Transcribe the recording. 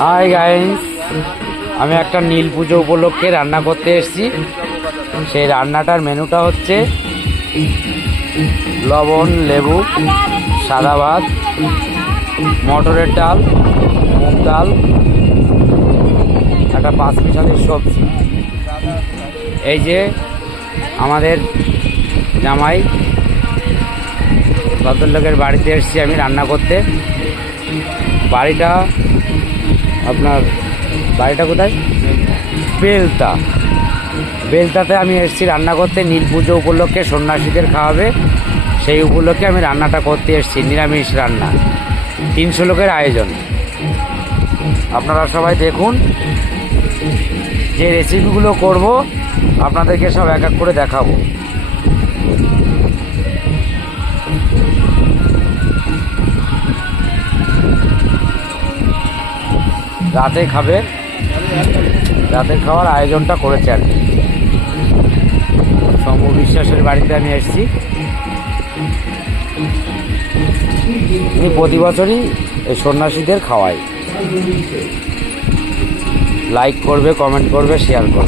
Hi guys, আমি একটা নীল পুজো উপলক্ষে রান্না করতে এসেছি। সেই রান্নাটার মেনুটা হচ্ছে লবণ, লেবু, সাদা ভাত, মটরের ডাল, মুগ ডাল, একটা পাঁচমিশালির সবজি। এই যে আমাদের জামাই ভদ্রলোকের বাড়িতে এসেছি আমি রান্না করতে। বাড়িটা কোথায়? বেলতাতে আমি এসেছি রান্না করতে। নীল পুজো উপলক্ষে সন্ন্যাসীদের খাওয়াবে, সেই উপলক্ষে আমি রান্নাটা করতে এসেছি। নিরামিষ রান্না, 300 লোকের আয়োজন। আপনারা সবাই দেখুন, যে রেসিপিগুলো করব আপনাদেরকে সব এক এক করে দেখাবো। রাতের খাওয়ার আয়োজনটা করেছে আর কি। শম্ভু বিশ্বাসের বাড়িতে আমি এসেছি। উনি প্রতি বছরই এই সন্ন্যাসীদের খাওয়ায়। লাইক করবে, কমেন্ট করবে, শেয়ার করবে।